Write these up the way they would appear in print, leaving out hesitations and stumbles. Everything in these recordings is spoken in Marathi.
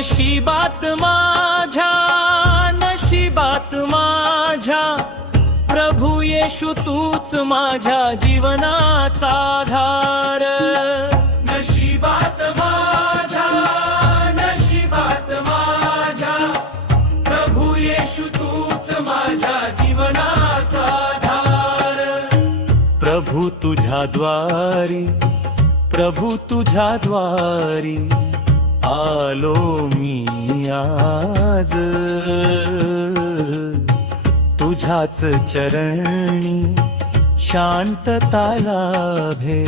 नशिबात माझ्या, नशिबात माझ्या, प्रभू येशू तूच माझ्या जीवनाचा आधार. नशिबात माझ्या, नशिबात माझ्या, प्रभू येशू तूच माझ्या जीवनाचा आधार. प्रभू तुझ्या द्वारी, प्रभू तुझ्या द्वारी आलो मी आज. तुझ्याच चरणी शांतता लाभे,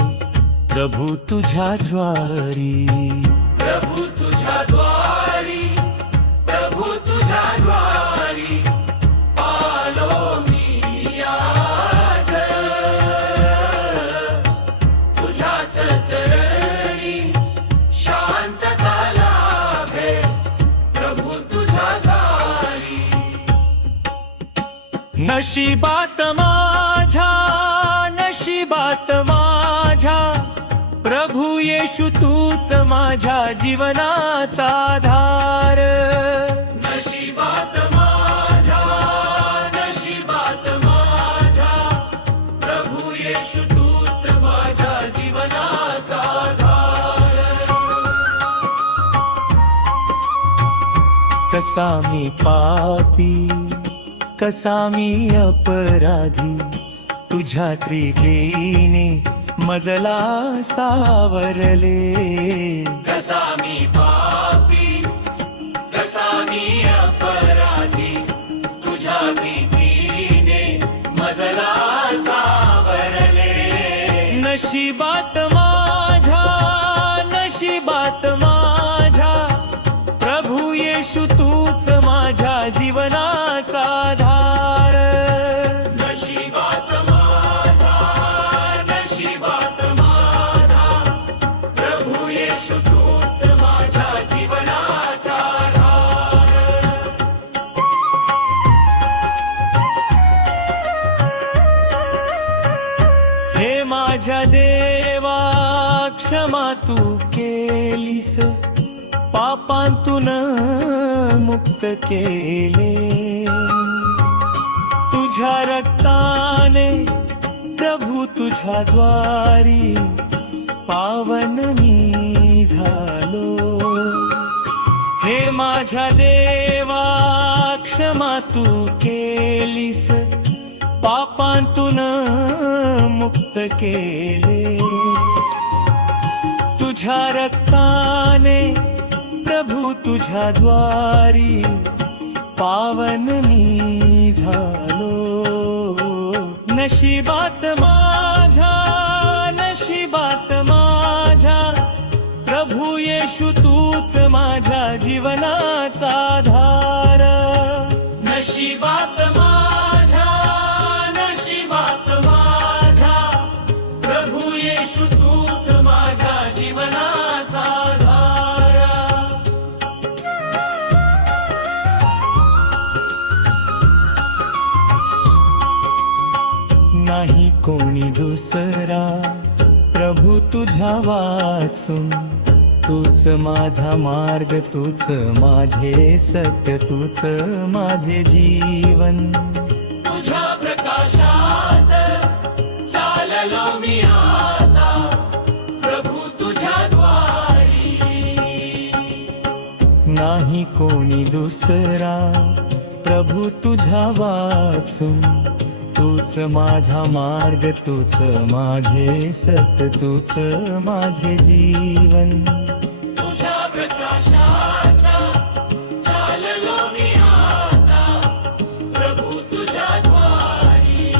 प्रभू तुझ्या द्वारी. प्रभू तुझ्या द्वारी, प्रभू तुझ्या द्वारी आलो मी आज. तुझ्याच चरणी शांतता लाभे, प्रभू तुझ्या द्वारी. नशिबात माझ्या, नशिबात माझ्या, प्रभू येशू तूच माझ्या जीवनाचा आधार. नशिबात माझ्या, नशिबात माझ्या, प्रभू येशू तूच माझ्या जीवनाचा आधार. कसा मी पापी, कसा मी अपराधी, तुझ्या कृपेने मजला सावरले. कसा मी पापी, कसा मी अपराधी, तुझ्या कृपेने मजला सावरले. नशिबात माझ्या, नशिबात माझ्या, प्रभू येशू तूच माझ्या जीवनाचा आधार. नशिबात माझ्या, नशिबात माझ्या, प्रभू येशू तूच माझ्या जीवनाचा आधार. हे माझ्या देवा क्षमा तू केलीस, पापांतून मुक्त केले. तुझ्या रक्ताने प्रभू तुझ्या द्वारी पावन मी झालो. हे माझ्या देवा क्षमा तू केलीस, पापांतून मुक्त केले. तुझ्या रक्ताने प्रभू तुझ्या द्वारी पावन मी झालो. नशिबात माझ्या, नशिबात माझ्या, प्रभू येशू तूच माझ्या जीवनाचा आधार. नशिबात माझ्या, नशिबात माझ्या, प्रभू येशू तूच माझ्या जीवनाचा आधार. नाही कोणी दुसरा प्रभू तुझ्या वाचून, तूच माझा मार्ग, तूच माझे सत्य, तूच माझे जीवन. तुझ्या प्रकाशात चाललो मी आता, प्रभू तुझ्या द्वारी. नाही कोणी दुसरा प्रभू तुझ्या वाचून, तूच माझा मार्ग, तूच माझे सत्य, तूच माझे जीवन. तुझ्या प्रकाशात चाललो मी आता, प्रभू तुझ्या द्वारी.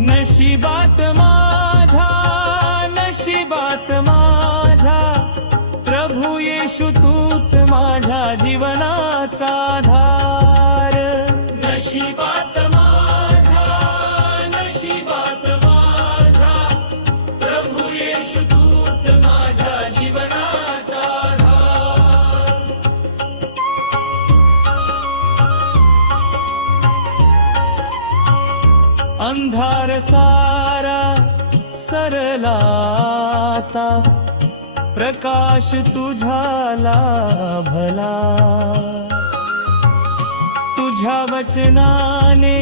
नशिबात माझ्या, नशिबात माझ्या, प्रभू येशू तूच माझ्या जीवनाचा आधार. नशिबात माझ्या, नशिबात माझ्या, प्रभू येशू तूच माझ्या जीवनाचा आधार. अंधार सारा सरला आता, प्रकाश तुझाला भला, तुझ्या वचनाने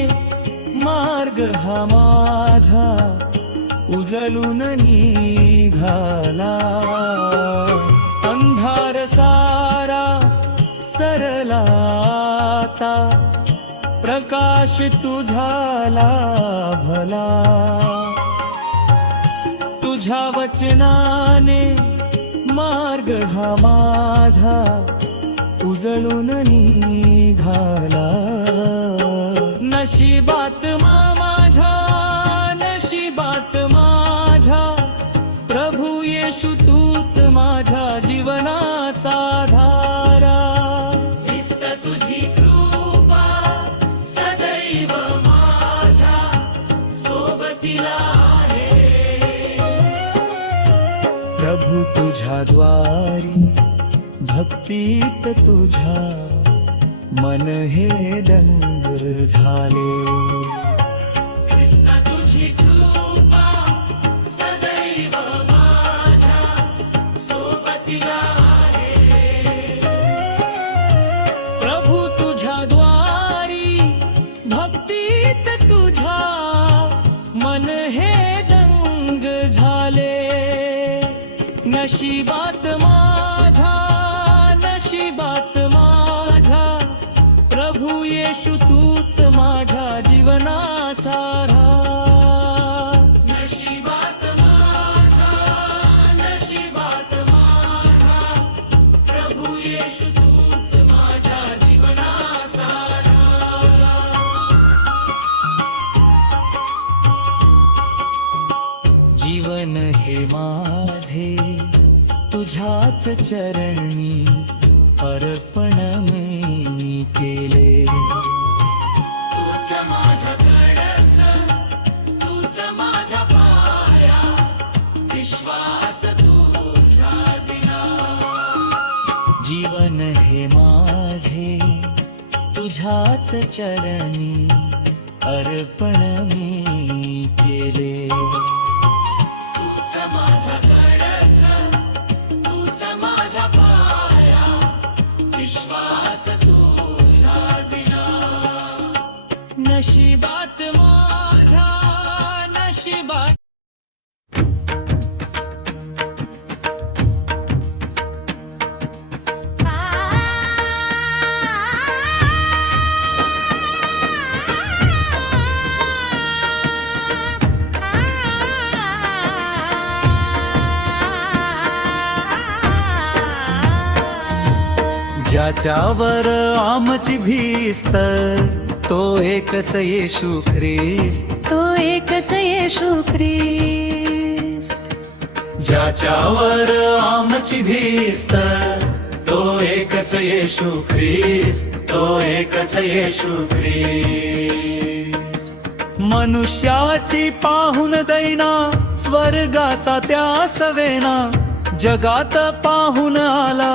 मार्ग हा माझा उजळून निघाला. अंधार सारा सरला आता, प्रकाश तुझाला भला, तुझ्या वचनाने मार्ग हा माझा उजळून निघाला. नशिबात माझ्या, नशिबात माझ्या, प्रभू येशू तूच माझ्या जीवनाचा धारा. ख्रिस्त तुझी कृपा सदैव माझ्या सोबतीला आहे. प्रभू तुझ्या द्वारी भक्तीत तुझ्या मन हे दंग झाले. ख्रिस्त तुझी कृपा सदैव माझ्या सोबतीला आहे. प्रभू तुझ्या द्वारी भक्तीत तुझ्या मन हे दंग झाले. नशिबात माझ्या, नशिबात माझ्या, प्रभू येशू तूच माझ्या जीवनाचा आधार. नशिबात माझ्या, नशिबात माझ्या, प्रभू येशू तूच माझ्या जीवनाचा आधार. जीवन हे माझे तुझ्याच चरणी अर्पण मी केले. तूच माझ्या कडस, तूच माझ्या पाया, विश्वास तुझा दिला. जीवन हे माझे तुझ्याच चरणी अर्पण मी केले. तूच माझ्या कडस, तूच माझ्या पाया, विश्वास तुझा दिला. नशिबात माझ्या, नशिबात ज्याच्यावर आमची भीस्त तो एकच येशू ख्रिस्त. तो एकच येशू ख्रिस्त. ज्याच्यावर आमची भीस्त तो एकच येशू ख्रिस्त, तो एकच येशू ख्रिस्त. मनुष्याची पाहून दैना स्वर्गाचा त्या सवेना, जगात पाहून आला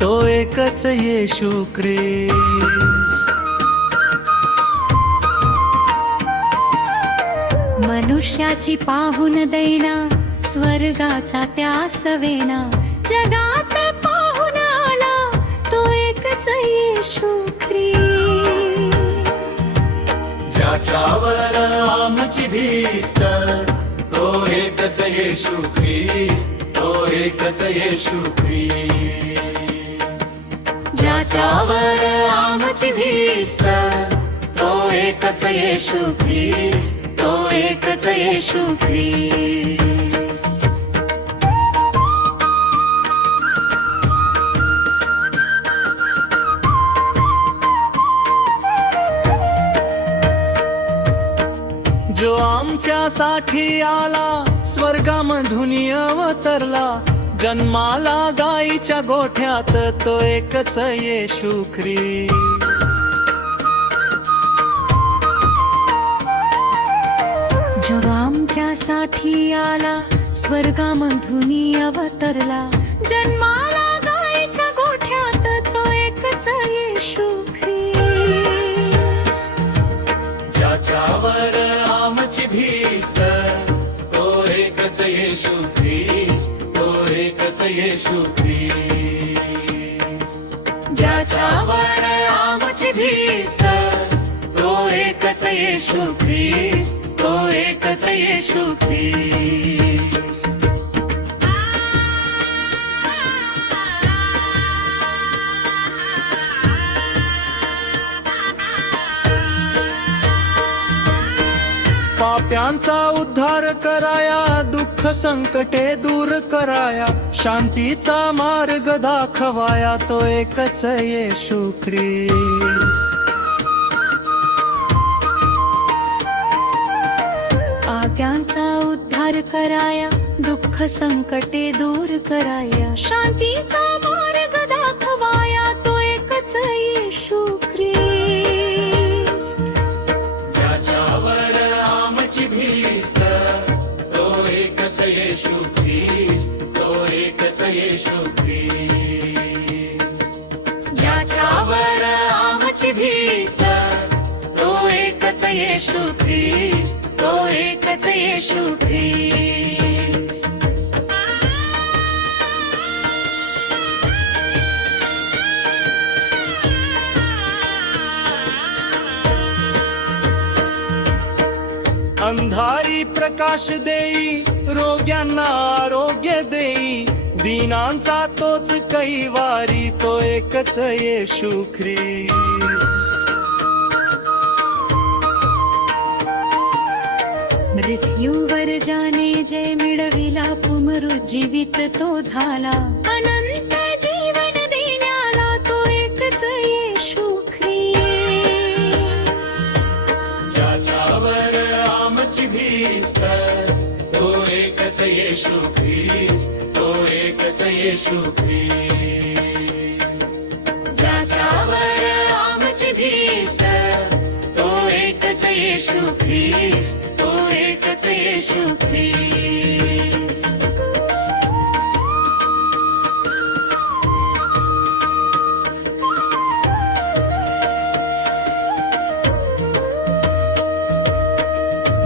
तो एकच येशू ख्रिस्त. मनुष्याची पाहून दैना स्वर्गाचा त्या सवेना, जगात पाहून आला तो एकच येशू ख्रिस्त. ज्याच्यावर आमची भीस्त तो एकच येशू ख्रिस्त, तो एकच येशू ख्रिस्त. ज्याच्यावर आमची भीस्त तो एकच येशू ख्रिस्त, तो एकच येशू ख्रिस्त. जो आमच्यासाठी आला स्वर्गामधून अवतरला, जन्माला गाईच्या गोठ्यात तो एकच येशू ख्रिस्त. जो आमच्यासाठी आला स्वर्गामधून अवतरला, जन्माला गाईच्या गोठ्यात तो एकच येशू ख्रिस्त. ज्याच्यावर आमची भीस्त तो एकच येशू ख्रिस्त, तो एकच येशू ख्रिस्त. ज्याच्यावर आमची भीस्त तो एकच येशू ख्रिस्त, तो एकच येशू ख्रिस्त. पाप्यांचा उद्धार कराया, दुःख संकटे दूर कराया, शांतीचा मार्ग दाखवाया तो एकच येशू ख्रिस्त. पाप्यांचा उद्धार कराया, दुःख संकटे दूर कराया, शांतीचा मार्ग दाखवाया तो एकच येशू ख्रिस्त. ज्याच्यावर आमची भीस्त तो एकच येशू ख्रिस्त, तो एकच येशू ख्रिस्त. ज्याच्यावर आमची भीस्त तो एकच येशू ख्रिस्त, तो एकच येशू ख्रिस्त. अंधारी प्रकाश देई, रोग्यांना आरोग्य देई, दीनांचा तोच कैवारी तो एकच येशू ख्रिस्त. मृत्यूवर जाने जय मिळविला, पुनरुज्जीवित तो झाला, अनंत जीवन देण्याला तो एकच येशू ख्रिस्त. ज्याच्यावर आमची भीस्त तो एकच येशू ख्रिस्त, तो एकच येशू ख्रिस्त. ज्याच्यावर आमची भीस्त तो एकच येशू ख्रिस्त, तो एकच येशू ख्रिस्त.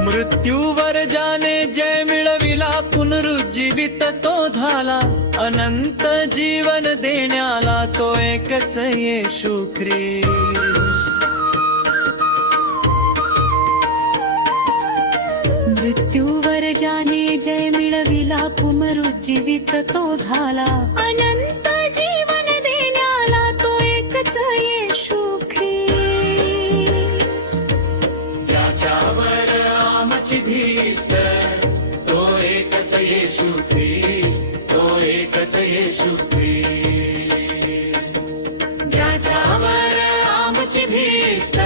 मृत्यूवर जाने जय मिळविला, पुनरुज्जीवित तो झाला, अनंत जीवन देण्याला तो एकच येशू ख्रिस्त. मृत्यूवर जाने जय मिळविला, पुनरुज्जीवित तो झाला, अनंत जीवन देण्याला तो एकच येशू ख्रिस्त. ज्याच्यावर आमची भीस्त तो एकच येशू ख्रिस्त, तो एकच येशू ख्रिस्त. ज्याच्यावर आमची भीस्त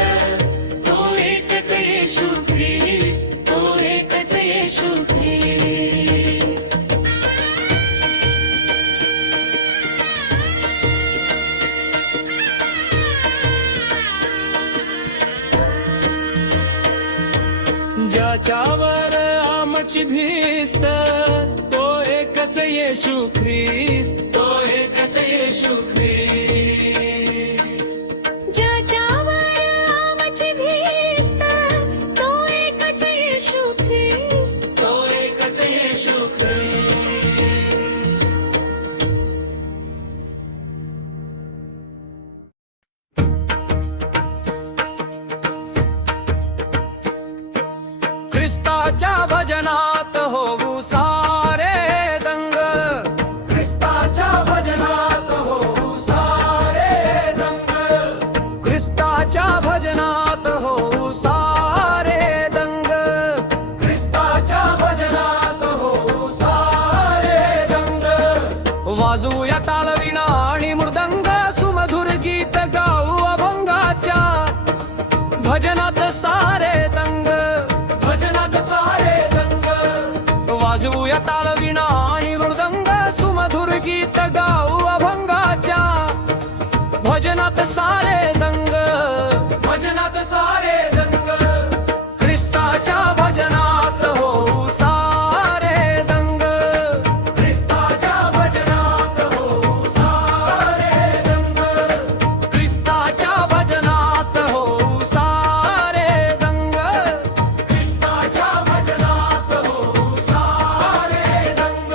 तो एकच येशू ख्रिस्त, तो एकच येशू ख्रिस्त. ज्याच्यावर आमची भीस्त तो एकच येशू ख्रिस्त, तो एकच येशू ख्रिस्त. ज्याच्यावर आमची भीस्त तो एकच येशू ख्रिस्त. तो एकच येशू ख्रिस्त. ख्रिस्ताच्या भजनात होऊ सारे दंग, ख्रिस्ताच्या भजनात होऊ सारे दंग, ख्रिस्ताच्या भजनात होऊ सारे दंग, ख्रिस्ताच्या भजनात होऊ सारे दंग. वाजूया तालवीणा आणि मृदंग, सुमधुर गीत गाऊ अभंगाच्या, भजनात सारे दंग, भजनात सारे दंग. वाजवूया तालवीणा आणि मृदंग, सुमधुर गीत गाऊ अभंगाच्या, भजनात सारे दंग, भजनात सारे दंग. ख्रिस्ताच्या भजनात होऊ सारे दंग, ख्रिस्ताच्या भजनात होऊ सारे दंग, ख्रिस्ताच्या भजनात होऊ सारे दंग, ख्रिस्ताच्या भजनात होऊ सारे दंग.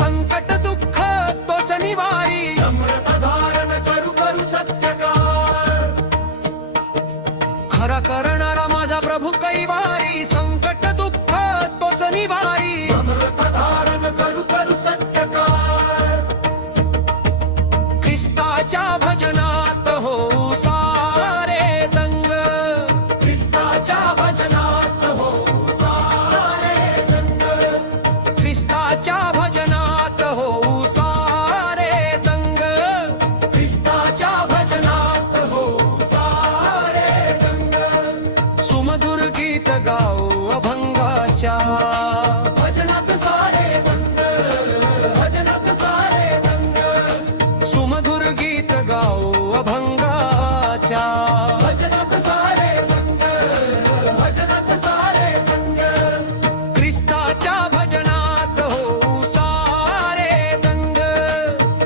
संकट दुःख तोच निवारी नम्रता धारण करू करू सत्यकार खरा करणारा माझा प्रभू कैवारी संकट दुःख तोच निवारी नम्रता धारण करू करू सत्यकार ख्रिस्ताच्या भजनात होऊ सारे दंग ख्रिस्ताच्या भजनात हो सारे दंग ख्रिस्ताच्या भजनात होऊ सारे दंग ख्रिस्ताच्या भजनात हो सारे दंग सुमधुर गीत गाऊ अभंगाच्या भजनात सारे दंग भजनात सारे दंग सुमधुर गीत गाऊ अभंगाच्या भजनात सारे दंग भजनात सारे दंग ख्रिस्ताच्या भजनात होऊ सारे दंग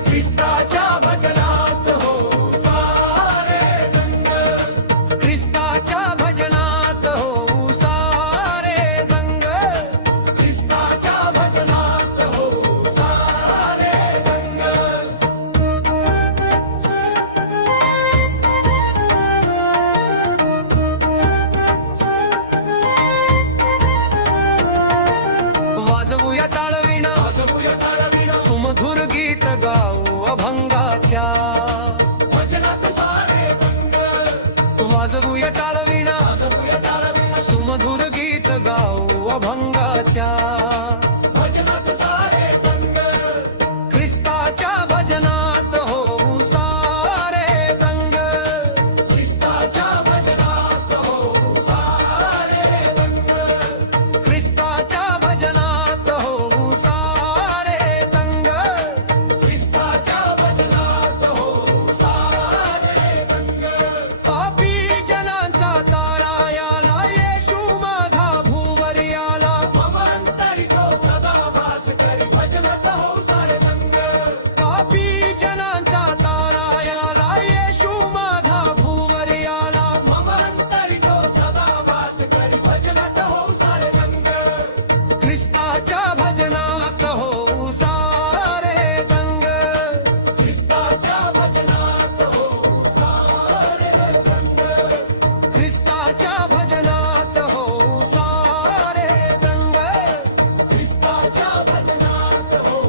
ख्रिस्ताच्या भजनात हो सारे दंग ख्रिस्ताच्या भजनात होऊ सारे दंग ख्रिस्ताच्या भजनात हो सारे दंग वाजवूया टाळवीणा वाजवूया टाळवीणा सुमधुर गीत गाऊ अभंगाच्या भजनात सारे दंग वाजवूया टाळवीणा वाजवूया टाळवीणा सुमधुर गीत गाऊ अभंगाच्या भजनात सारे दंग ख्रिस्ताच्या भजनात होऊ सारे दंग ख्रिस्ताच्या भजनात हो सारे दंग ख्रिस्ताच्या भजनात होऊ सारे दंग ख्रिस्ताच्या भजनात हो सारे दंग पापी जनांचा तारा याला येशू माझा भूवर याला मम अंतरी तो सदा वास करी भजनात हो सारे दंग पापी जनांचा तारा याला येशू माझा भूवर याला मम अंतरी तो सदा वास करी भजनात हो सारे दंग ख्रिस्ताच्या भजनात होऊ सारे दंग ख्रिस्ताच्या भजनात हो सारे दंग ख्रिस्ताच्या भजनात होऊ सारे दंग ख्रिस्ताच्या भजनात हो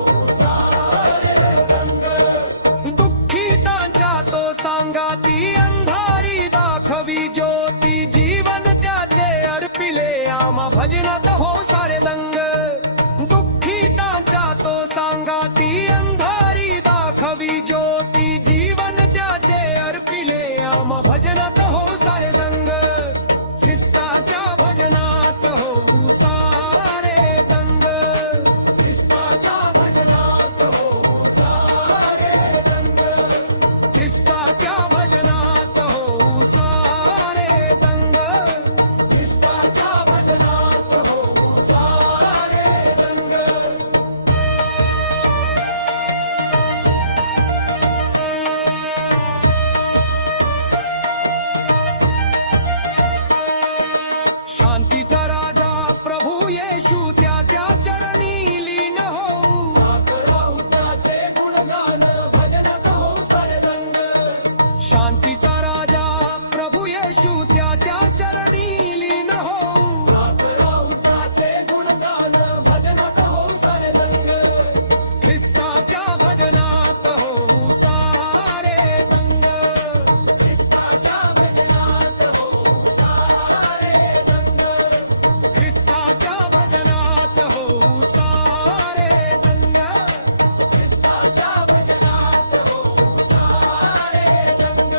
सारे दंग दुःखितांच्या तो सांगाती अंधारी दाखवी ज्योती जीवन त्याचे अर्पिले आम्हा भजनात हो सारे दंग दुःखितांच्या तो सांगाती अंधारी दाखवी ज्योती जीवन त्याचे अर्पिले आम्हा भजनात हो सारे दंग ख्रिस्ताच्या भजनात होऊ सारे दंग ख्रिस्ताच्या भजनात हो सारे दंग ख्रिस्ताच्या भजनात होऊ सारे दंग ख्रिस्ताच्या भजनात हो सारे दंग शांतीचा राजा प्रभू येशू त्या त्या चरणी लीन होऊ सात राहू त्याचे गुणगान भजनात हो सारे दंग शांतीचा राजा प्रभू येशू त्या त्या चरणी लीन होऊ सात राहू त्याचे गुणगान भजनात हो सारे दंग ख्रिस्ताच्या भजनात होऊ सारे दंग ख्रिस्ताच्या भजनात हो सारे दंग ख्रिस्ताच्या भजनात होऊ सारे दंग ख्रिस्ताच्या भजनात हो सारे दंग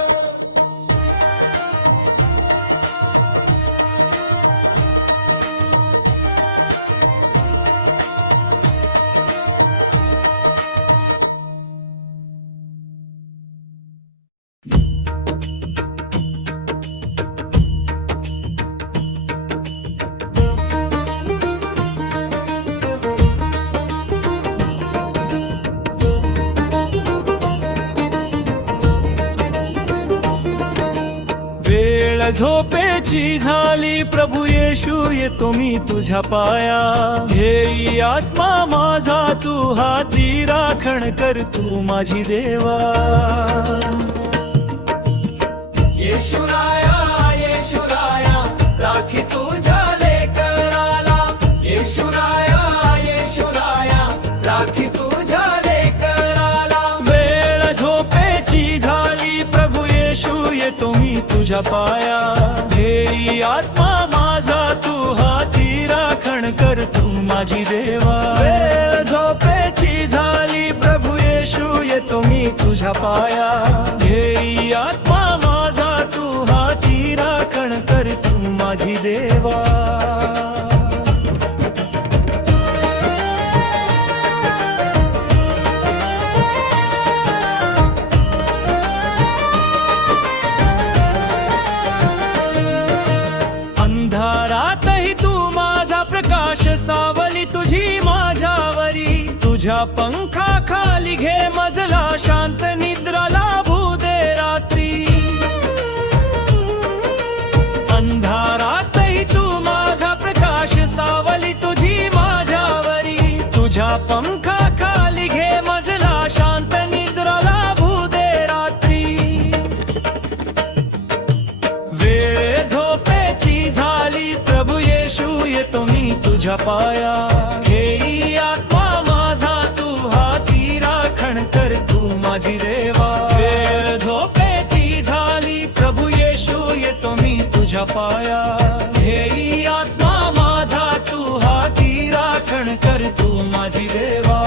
झोपेची झाली प्रभू येशू येतो मी तुझ्या पाया घेई आत्मा माझा तू हाती हाती राखण कर तू माझी देवा. येशुराया येशुराया राखी तुझ्या लेकराला. येशुराया येशुराया राखी तुझ्या लेकराला. वेळ झोपेची झाली प्रभू येशू येतो मी तुझ्या पाया. घेई आत्मा माझा तू हाती राखण कर तू माझी देवा. वेळ झोपेची झाली प्रभू येशू येतो मी तुझ्या पाया. घेई आत्मा माझा तू हाती राखण कर तू माझी देवा. अंधारातही तू माझा प्रकाश सावली तुझी माझ्यावरी. तुझ्या पंखाखाली घे मजला शांत निद्रा लाभू दे रात्री. अंधारातही तू माझा प्रकाश सावली तुझी माझ्यावरी. तुझ्या पंखाखाली घे मजला शांत निद्रा लाभू दे रात्री. वेळ झोपेची झाली प्रभू येशू येतो मी तुझ्या पाया. घेई आत्मा माझा तू हाती राखण कर तू माझी देवा. वेळ झोपेची झाली प्रभू येशू येतो मी तुझ्या पाया. घेई आत्मा माझा तू हाती राखण कर तू माझी देवा.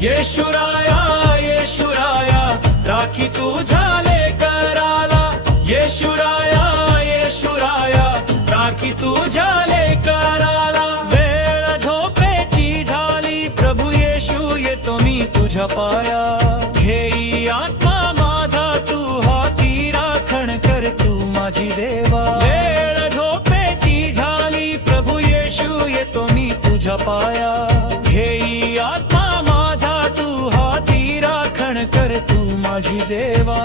येशुराया येशुराया राखी तुझ्या लेकराला. येशुराया येशुराया राखी तुझ्या लेकराला. वेळ झोपेची झाली प्रभू येशू येतो मी तुझ्या पाया. घेई आत्मा माझा तू हाती राखण कर तू माझी देवा. वेळ झोपेची झाली प्रभू येशू येतो मी तुझ्या पाया. घेई आत्मा माझा तू हाती राखण कर तू माझी देवा.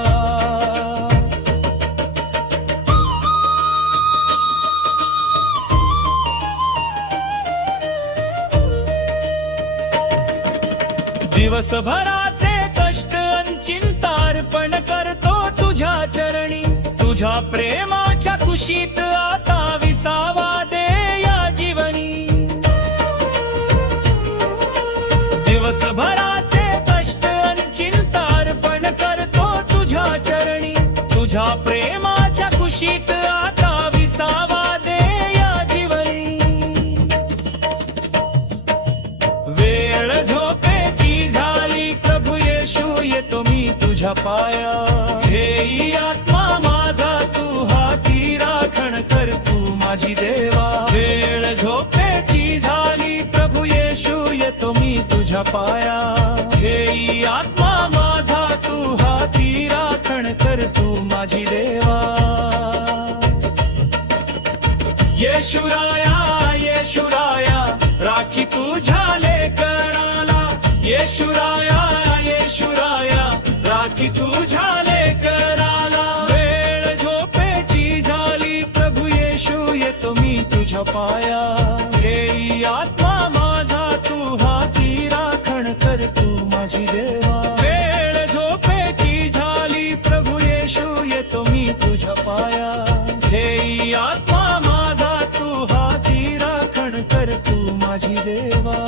दिवसभराचे कष्ट अन चिंतार्पण करतो तुझ्या चरणी. तुझ्या प्रेमाच्या कुशीत आता विसावा दे या जीवनी. दिवसभराचे कष्ट अन चिंतार्पण करतो तुझ्या चरणी. तुझ्या प्रेमाच्या कुशीत आता विसावा दे या जीवनी. वेळ झोपेची झाली प्रभू येशू येतो मी तुझ्या पाया. घेई आत्मा माझा तू हाती राखण कर तू माझी देवा. वेळ झोपेची झाली प्रभू येशू येतो मी तुझ्या पाया. घेई आत्मा माझा तू हाती राखण कर तू माझी देवा. येशुराया येशुराया राखी तुझ्या लेकराला. येशुराया येशुराया राखी तुझ्या लेकराला. वेळ झोपेची झाली प्रभू येशू येतो मी तुझ्या पाया. घेई आत्मा माझा तू हाती राखण कर तू माझी देवा. वेळ झोपेची झाली प्रभू येशू येतो मी तुझ्या पाया. घेई आत्मा माझा तू हाती राखण कर तू माझी देवा.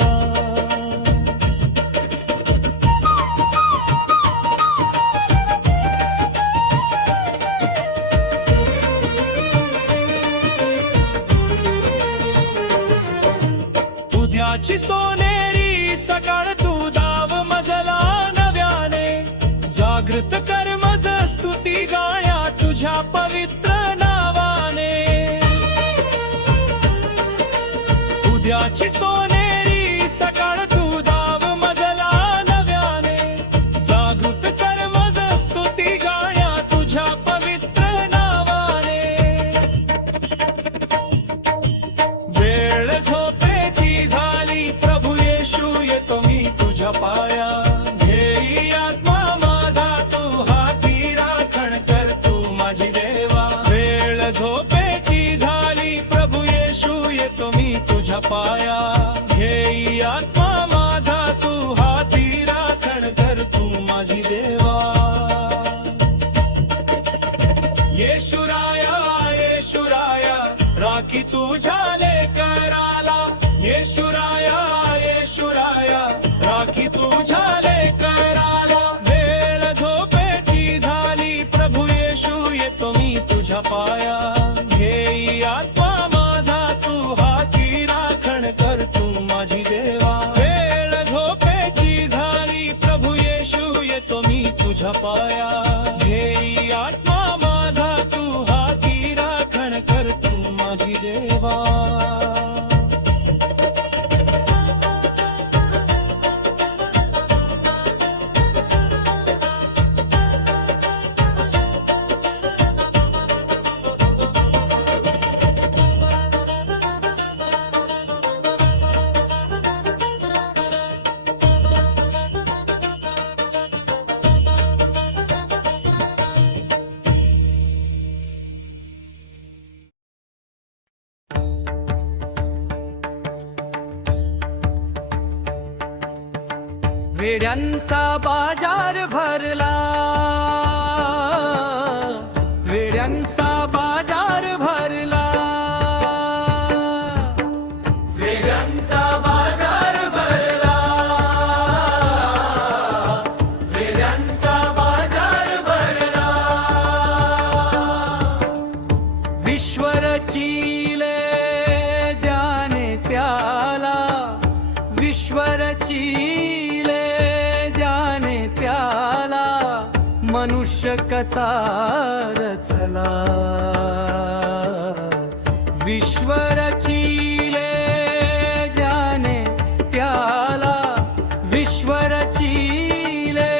उद्याची सोनेरी सकाळ तू दाव मजला नव्याने. जागृत कर मज स्तुती गाण्या तुझ्या पवित्र नावाने. उद्याची सोनेरी सकाळ तू दाव मजला नव्याने. जागृत कर मज स्तुती गाण्या तुझ्या पवित्र नावाने. वेळ झोपेची झाली प्रभू येशू येतो मी तुझ्या पाया. वेड्यांचा बाजार भरला, वेड्यांचा बाजार भरला, वेड्यांचा बाजार भरला, वेड्यांचा बाजार भरला. विश्व रचिले ज्याने त्याला, विश्व रचिले ज्याने त्याला, मनुष्य कसा रचला. विश्व रचिले ज्याने त्याला, विश्व रचिले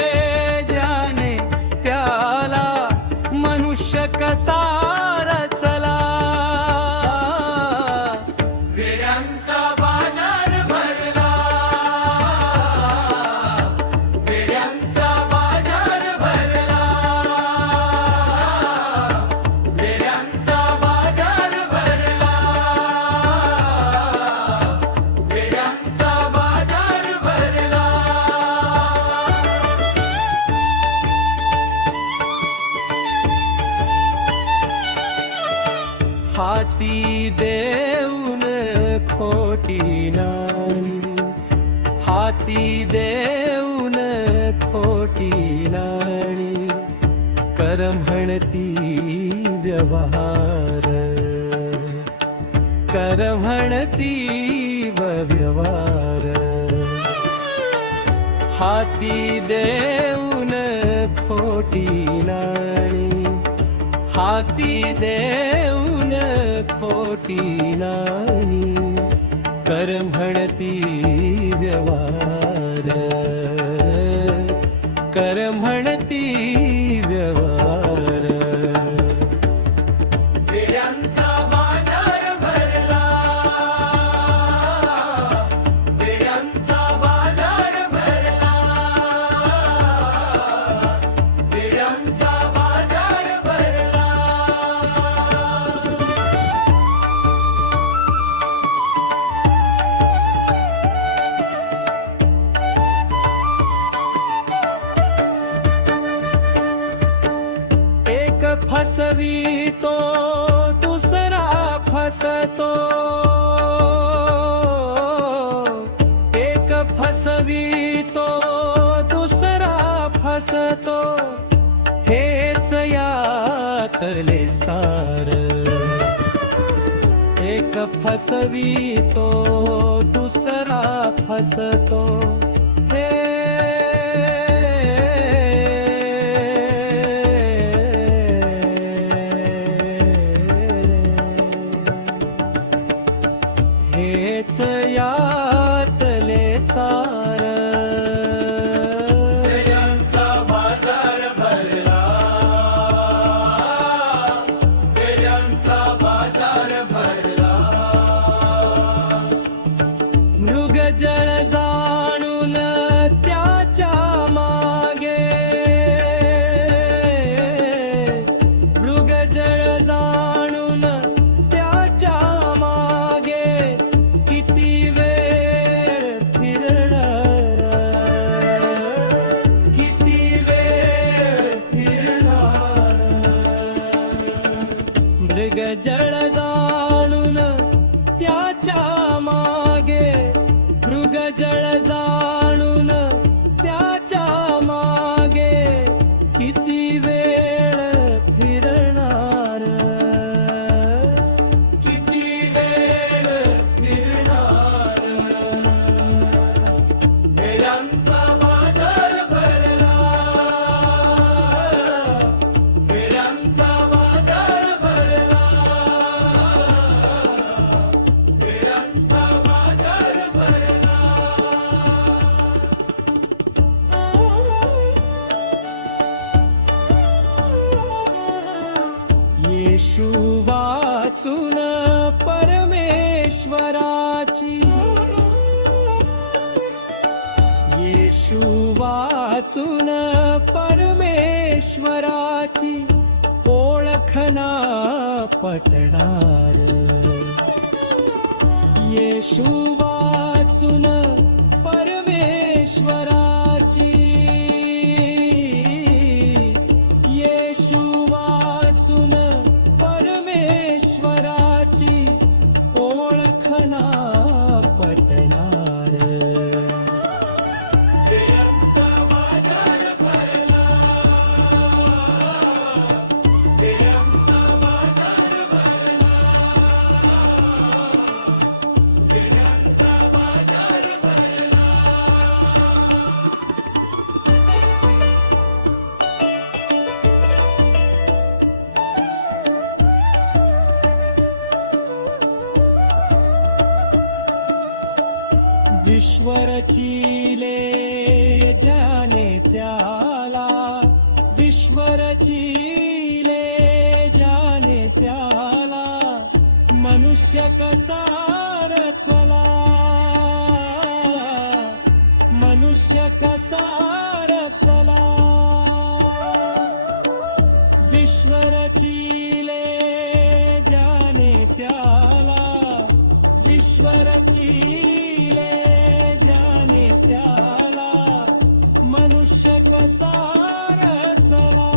ज्याने त्याला, मनुष्य कसा रचला. वेड्यांचा बाजार भरला, वेड्यांचा बाजार भरला, वेड्यांचा बाजार भरला, वेड्यांचा बाजार भरला. हाती देऊन खोटी नाणी, हाती देऊन खोटी नाणी, कर म्हणती व्यवहार, कर म्हणती व्यवहार. हाती देऊन खोटी नाणी, हाती देऊन खोटी नाणी, कर म्हणती व्यवहार, कर म्हणती व्यवहार. वेड्यांचा बाजार भरला, वेड्यांचा बाजार भरला, वेड्यांचा बाजार भरला. एक फसवितो दुसरा फसतो, एक फसवितो दुसरा फसतो, हेच यातले सार. एक फसवितो दुसरा फसतो, हेच यातले सार. वेड्यांचा बाजार भरला, वेड्यांचा बाजार भरला. मृगजळ जाणून त्याच्या मागे, मृगजळ जाणून त्याच्या मागे, किती वेळ फिरणार, किती वेळ फिरणार. मृगजळ जाणून त्याच्या मागे, मृगजळ जाणून त्याच्या मागे, किती वेळ फिरणार, किती वेळ फिरणार. वेड्यांचा बाजार भरला, वेड्यांचा बाजार भरला, वेड्यांचा बाजार भरला. येशू वाचून परमेश्वराची, येशू वाचून परमेश्वराची, ओळखना पटणार. येशू वाचून परमेश्वराची, विश्व रचिले ज्याने त्याला, विश्व रचिले ज्याने त्याला, मनुष्य कसा रचला, मनुष्य कसा रचला. विश्व रचिले ज्याने त्याला, विश्व रचिले ज्याने त्याला, मनुष्य कसा रचला,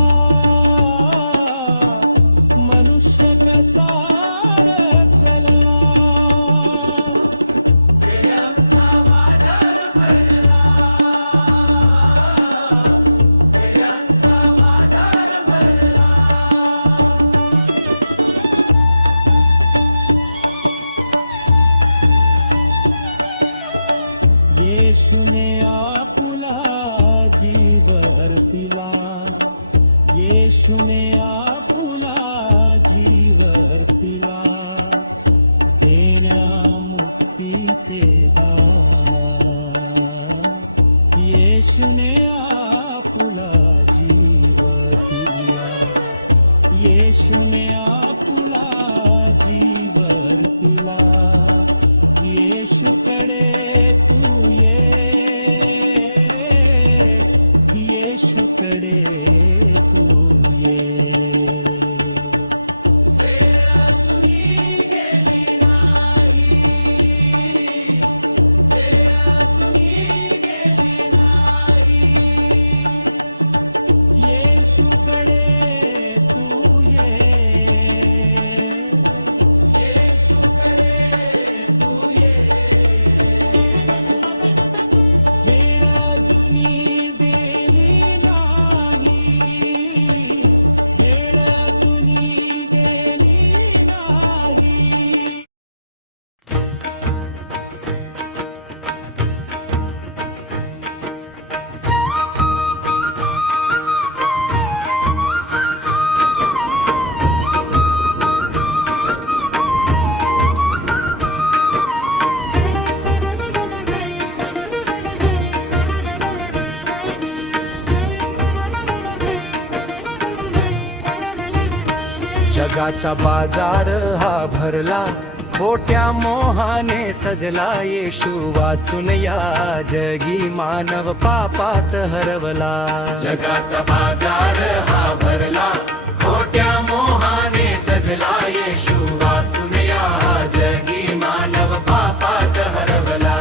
मनुष्य कसा रचला. येशूने आपुला जीव अर्पिला, येशूने आपुला जीव अर्पिला, देण्या मुक्तीचे दाना. येशूने आपुला जीव दिला, येशूने आपुला जीव अर्पिला. येशूकडे तू ये, येशूकडे तू ये. वेळ अजूनही गेली नाही, वेळ अजूनही गेली नाही. येशूकडे तू ये, येशूकडे तू ये. वेळ अजूनही गेली नाही, वेळ अजूनही गेली नाही. जगाचा बाजार हा भरला, खोट्या मोहाने सजला. येशू वाचून या जगी, मानव पापात हरवला. जगाचा बाजार हा भरला, खोट्या मोहाने सजला. येशू वाचून या जगी, मानव पापात हरवला.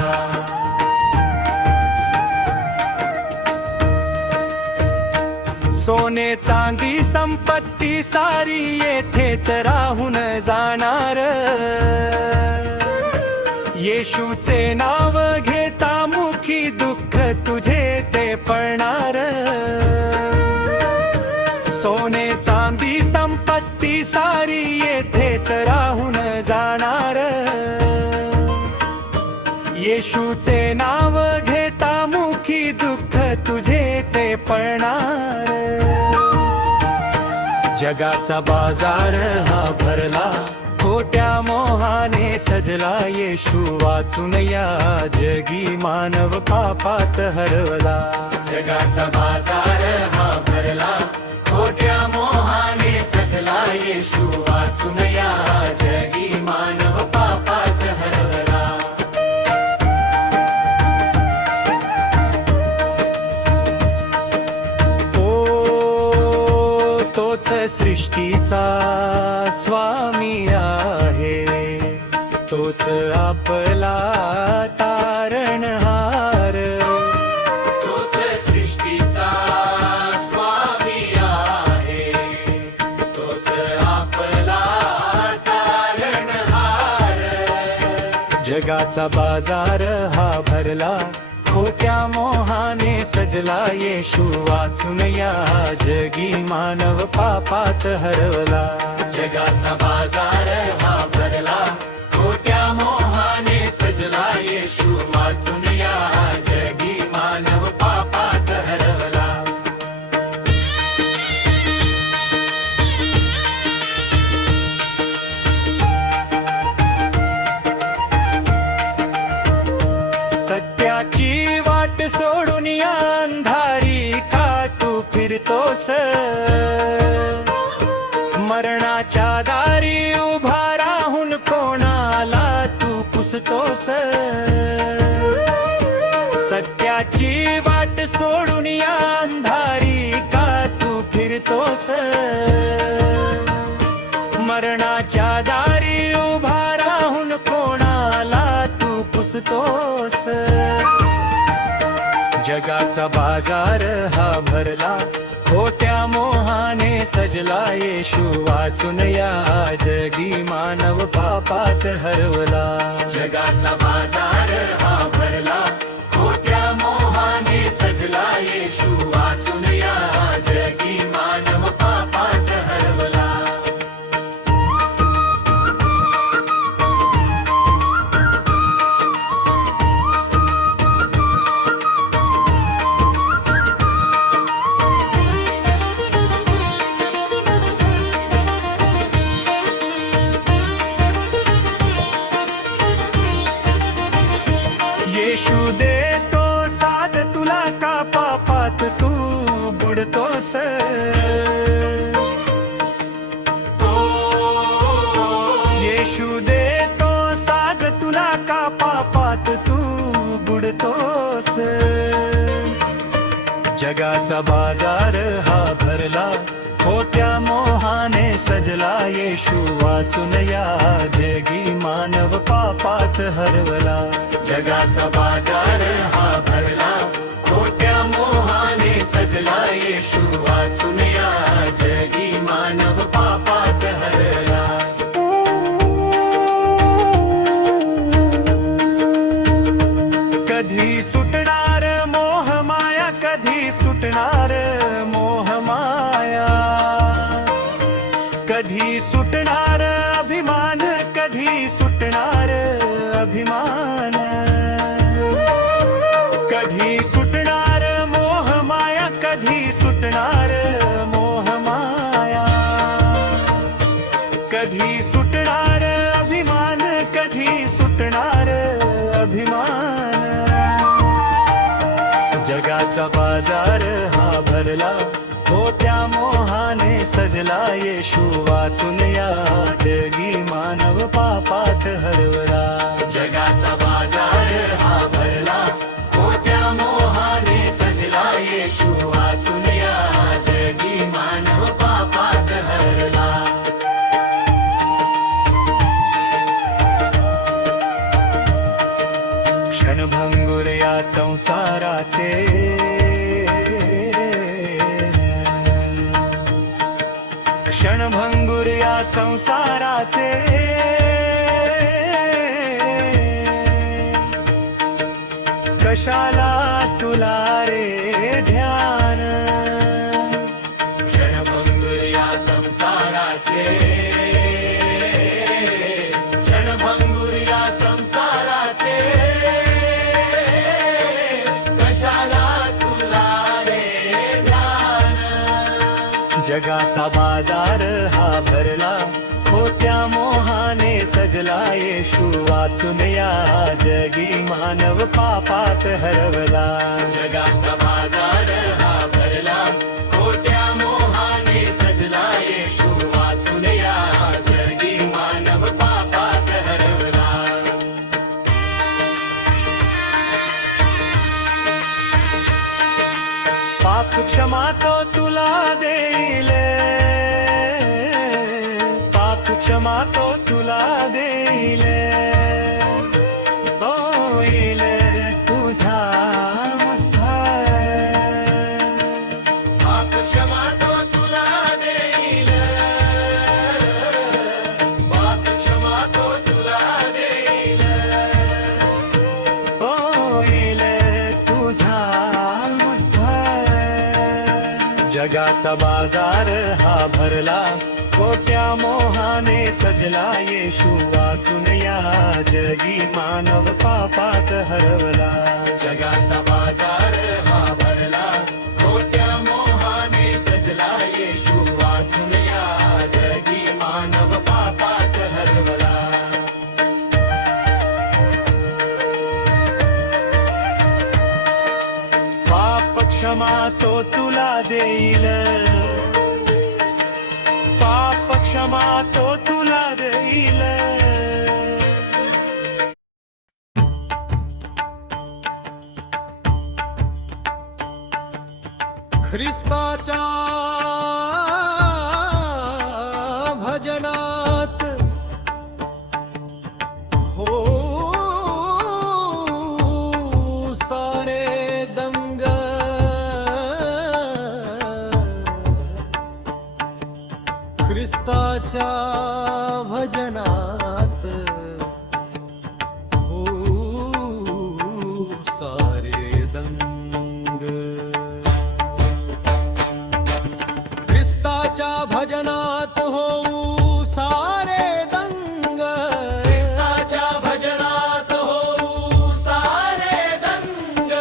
सोने चांदी संपत्ती सारी येथेच राहून जाणार. येशूचे नाव घेता मुखी दुःख तुझे ते पळणार. सोने चांदी संपत्ती सारी येथेच राहून जाणार. येशूचे नाव घेता मुखी दुःख तुझे ते पळणार. जगाचा बाजार हा भरला, खोट्या मोहाने सजला. येशू वाचून या जगी, मानव पापात हरवला. जगाचा बाजार हा भरला, खोट्या मोहाने सजला. येशू वाचून या जगी, मानव पापात हरवला. तोच सृष्टीचा स्वामी आहे, तोच आपला तारणहार. तोच सृष्टीचा स्वामी आहे, तोच आपला तारणहार. जगाचा बाजार हा भरला, खोट्या मोहाने सजला. येशू वाचून या जगी, मानव पापात हरवला. जगाचा बाजार हा भरला, खोट्या मोहाने सजला. येशू वाचून या जगी, मानव पापात हरवला. सत्य सत्याची वाट सोडून या अंधारी का तू फिरतोस मरणाच्या दारी उभा राहून कोणाला तू पुसतोस सत्याची वाट सोडून या अंधारी का तू फिरतोस मरणाच्या दारी उभा राहून कोणाला तू पुसतोस जगाचा बाजार हा भरला खोट्या मोहाने सजला येशू वाचून या जगी मानव पापात हरवला जगाचा बाजार हा भरला खोट्या मोहाने सजला येशू वाचून या जगी मानव पापात हरवला येशू देतो साथ तुला का पापात तू बुडतोस येशू देतो साथ तुला का पापात तू बुडतोस जगाचा बाजार हा भरला खोट्या मोहाने सजला येशू वाचून या जगी मानव पापात हरवला जगाचा बाजार हा भरला खोट्या मोहाने सजला येशू वाचून या जगी मानव पापात हरला कधी सुटणार मोह माया कधी सुटणार मोह माया कधी सुटणार अभिमान कधी सुटणार अभिमान कधी सुटणार मोह माया कधी सुटणार मोह माया कधी सुटणार अभिमान कधी सुटणार अभिमान जगाचा बाजार हा भरला खोट्या मोहाने सजला येशू वाचून या जगी मानव पापात हरवला जगाचा बाजार हा भरला खोट्या मोहाने सजला येशू वाचून या जगी मानव पापात हरला क्षणभंगुर या संसाराचे क्षणभंगुर या संसाराचे कशाला तुला रे ध्यान क्षणभंगुर या संसाराचे क्षणभंगुर या संसाराचे कशाला तुला रे ध्यान जगाचा बाजार हा भरला खोट्या मोहाने सजला येशू वाचून या जगी मानव पापात हरवला जगाचा बाजार हा भरला खोट्या मोहाने सजला येशू वाचून या जगी मानव पापात हरवला पाप क्षमा तो तुला देईल पाप क्षमा तो तुला देईल होईल तुझा उद्धार पाप क्षमा तो तुला देईल पाप क्षमा तो तुला देईल होईल तुझा उद्धार जगाचा बाजार हा भरला खोट्या मोहाने सजला येशू वाचून या जगी मानव पापात हरवला जगाचा बाजार हा भरला खोट्या मोहाने सजला येशू वाचून या जगी मानव पापात हरवला क्षमा तो तुला देईल, पाप क्षमा तो तुला देईल. ख्रिस्ताच्या भजनात हो सारे दंग, ख्रिस्ताच्या भजनात हो सारे दंग. ख्रिस्ताच्या भजनात होऊ सारे दंग, ख्रिस्ताच्या भजनात होऊ सारे दंग,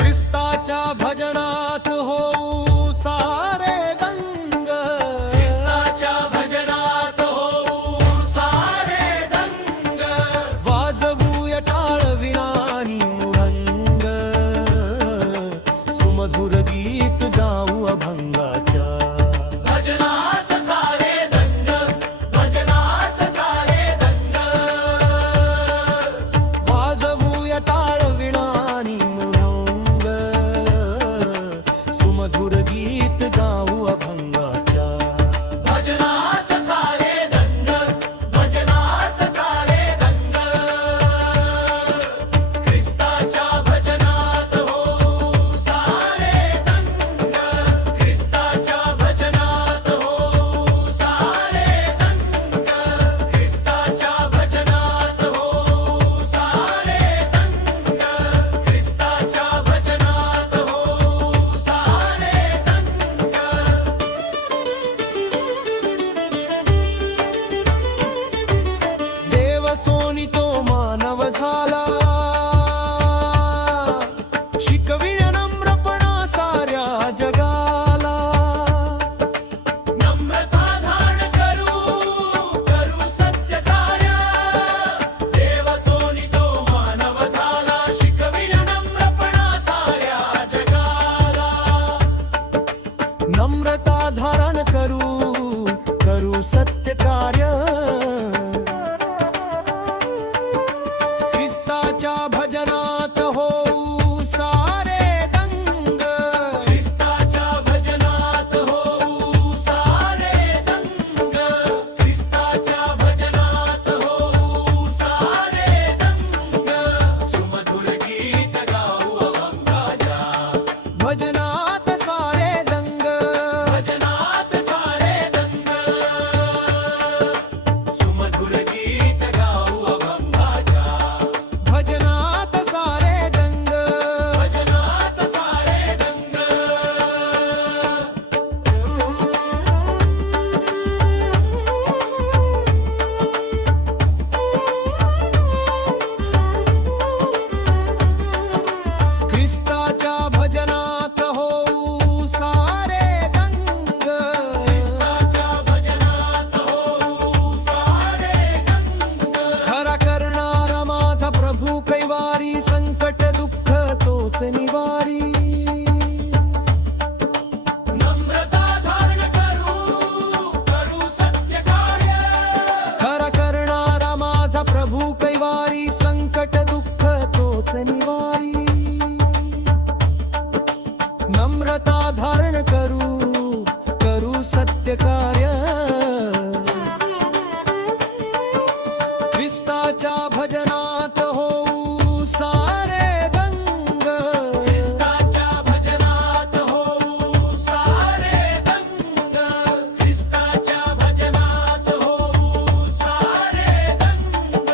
ख्रिस्ताच्या भजनात होऊ सारे दंग. ख्रिस्ताच्या भजनात होऊ सारे दंग, वाजवूया टाळ विनानी मृदंग, सुमधुर गीत गाऊ अभंगाच्या. भजनात सारे दंग, भजनात सारे दंग, वाजवूया टाळ विणानी मृदंग, सुमधुर गीत गाऊ अभंगाच्या. भजनात सारे दंग, भजनात सारे दंग, ख्रिस्ताच्या भजनात होऊ सारे दंग, ख्रिस्ताच्या भजनात होऊ सारे दंग, ख्रिस्ताच्या भजनात होऊ सारे दंग, ख्रिस्ताच्या भजनात होऊ सारे दंग. देव सोनी तो मानव झाला, शिकविण्या नम्रपणा साऱ्या जगाला. नम्रता धारण करू सत्य कार्य, देव सोनी तो मानव झाला, शिकविण्या नम्रपणा साऱ्या जगाला. नम्रता धारण करू सत्य कार्य. ख्रिस्ताच्या भजनात होऊ सारे दंग, ख्रिस्ताच्या भजनात होऊ सारे दंग, ख्रिस्ताच्या भजनात होऊ सारे दंग, सुमधुर गीत गाऊ अभंगाच्या. भजनात सारे दंग, भजनात सारे दंग, सुमधुर गीत गाऊ अभंगाच्या. भजनात सारे दंग. भजनात सारे दंग. ख्रिस्ताच्या भजनात होऊ सारे दंग, ख्रिस्ताच्या भजनात होऊ सारे दंग, खरा करणारा माझा प्रभू कैवारी, संकट दुःख तोच निवारी. नम्रता धारण करू सत्य कार्य, खरा करणारा माझा प्रभू कैवारी, संकट दुःख तोच निवारी. नम्रता धारण करू सत्य कार्य. ख्रिस्ताच्या भजनात होऊ सारे दंग, ख्रिस्ताच्या भजनात होऊ सारे दंग, ख्रिस्ताच्या भजनात होऊ सारे दंग,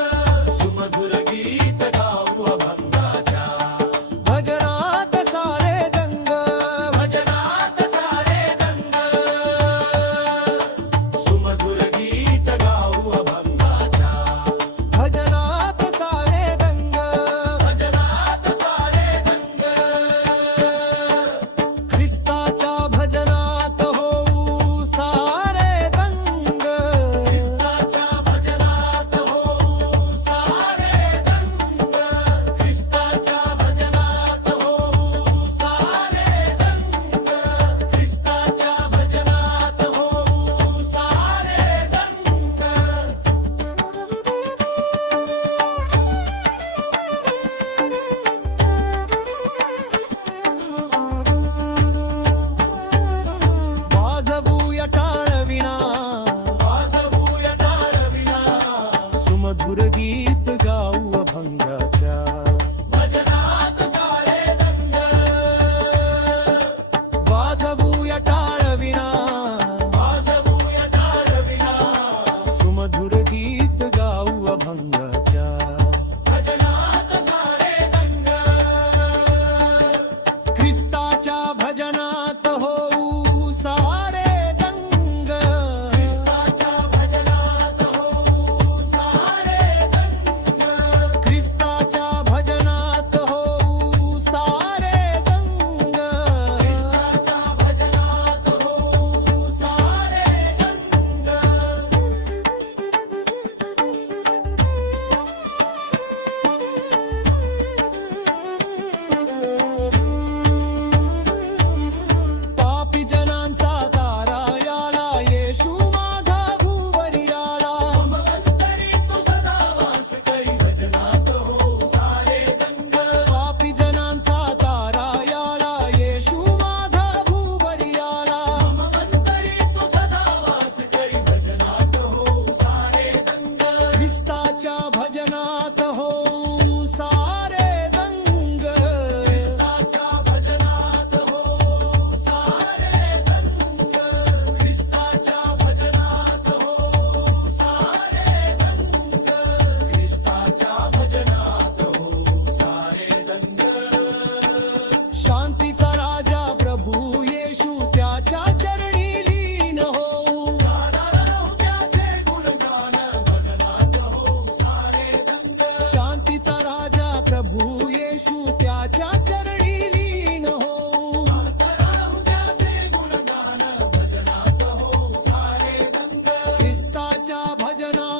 सुमधुर गीत गाऊ अभंगाच्या. भजनात सारे दंग, भजनात सारे दंग, भजना